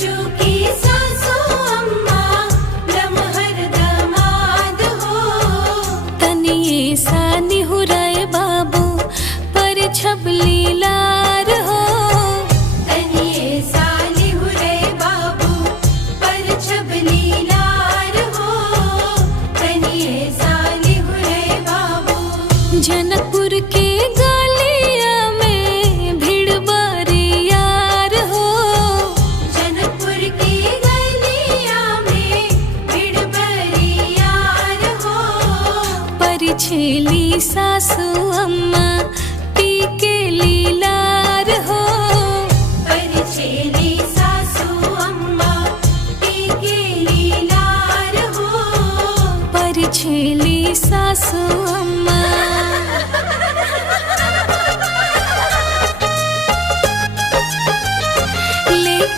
चूकी सासू अम्मा लमहर दामाद हो। तनिए सा निहुराए बाबू पर छबली लार हो। तनिए सा निहुरे बाबू पर छबली लार हो। तनिए सा निहुरे बाबू। जनकपुर के गलिया में भीड़ बारी यार हो। जनकपुर की गलिया में भीड़ बड़ी यार हो। परिछेली सासू अम्मा टीके लीलार हो। परिछेली सासू अम्मा टीके लीलार हो। परिछेली सासू अम्मा